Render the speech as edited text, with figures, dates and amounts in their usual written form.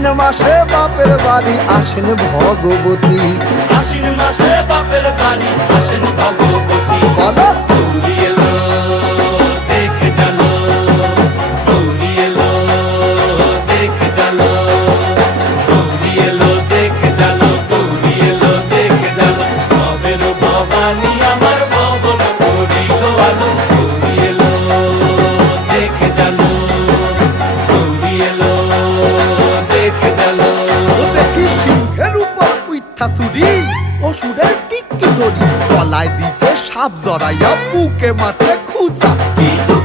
আশ্বিন মাসে বাপের বাড়ি আসেন ভগবতী। আশ্বিন মাসে বাপের বাড়ি আসেন ভগবতী। বলো গৌরী এলো দেখে জানো, গৌরী এলো দেখে জানো, গৌরী এলো দেখে জানো, গৌরী এলো দেখে জানো। ভবের ভবানী আমার ভবন করিল আলো। গৌরী এলো দেখে জানো, গৌরী এলো দেখে জানো। ও দেখি সিংহের উপর উইঠা চুরি, অসুরের টিকি ধরি গলায় দিছে সাপ জড়াইয়া বুকে মারছে খুঁচা। কিন্তু